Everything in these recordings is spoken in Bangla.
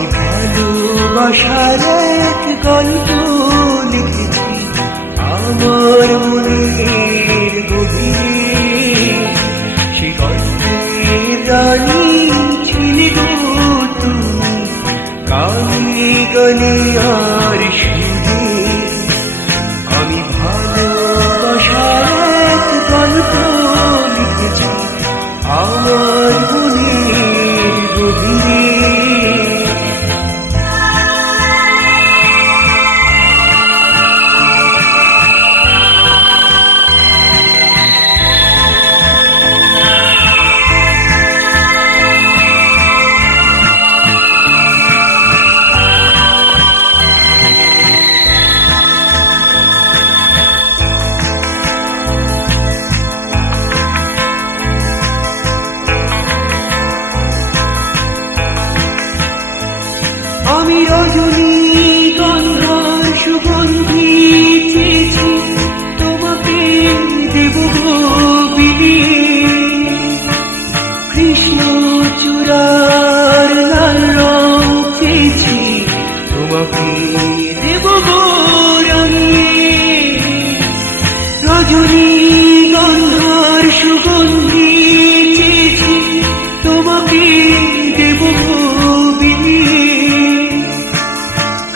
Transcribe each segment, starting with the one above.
আমি ভালোবাসার এক গল্প লিখেছি আমার মনের গভীরে। সে গল্পের রানী ছিলে গো তুমি, গানে গানে আর সুরে। আমি ভালোবাসার এক গল্প লিখেছি আমার মনের গভীরে। আমি রজনীগন্ধার সুগন্ধি চেয়েছি তোমাকে দেব গো বিলিয়ে। কৃষ্ণচূড়ার লাল রং চেয়েছি তোমাকে দেব গো রাঙিয়ে। রজনীগন্ধার সুগন্ধি চেয়েছি তোমাকে দেব গো বিলিয়ে।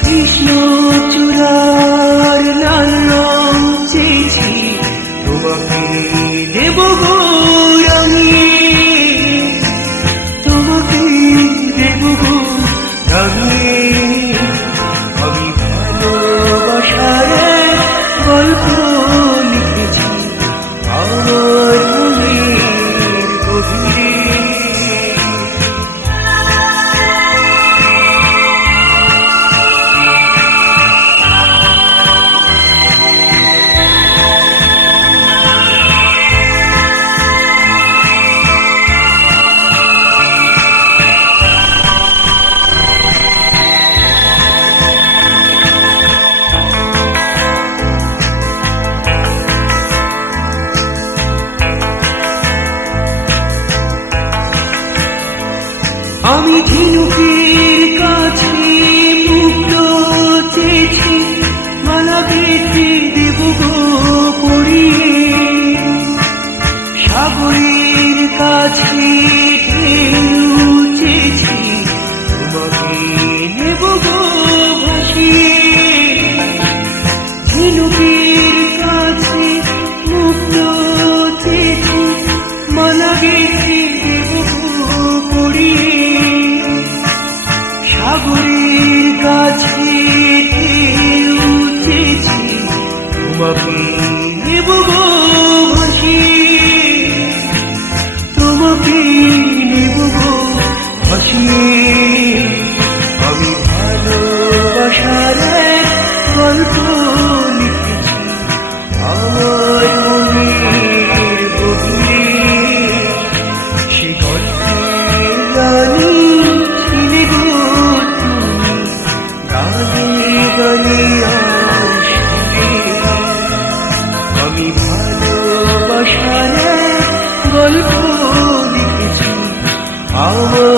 কৃষ্ণচূড়ার লাল রং চেয়েছি তোমাকে দেব গো রাঙিয়ে। তোমাকে দেব গো রাঙিয়ে। আমি ভালোবাসার এক গল্প লিখেছি আমার মনের গভীরে। আমি ঝিনুকের কাছে মুক্ত চেয়েছি মালা গেঁথে দেব গো পরিয়ে। সাগরের কাছে ঢেউ চেয়েছি তোমাকে নেব গো ভাসিয়ে। ঝিনুকের কাছে মুক্ত চেয়েছি মালা গেঁথে দেব গো পরিয়ে। সাগরের কাছে ঢেউ চেয়েছি তোমাকে নেব গো ভাসিয়ে। তোমাকে নেব গো ভাসিয়ে। আমি ভালোবাসার এক গল্প লিখেছি আমার মনের গভীরে। সে গল্পের রানী ছিলে গো তুমি, গানে গানে আর সুরে। আমি ভালোবাসার এক গল্প লিখেছি আমার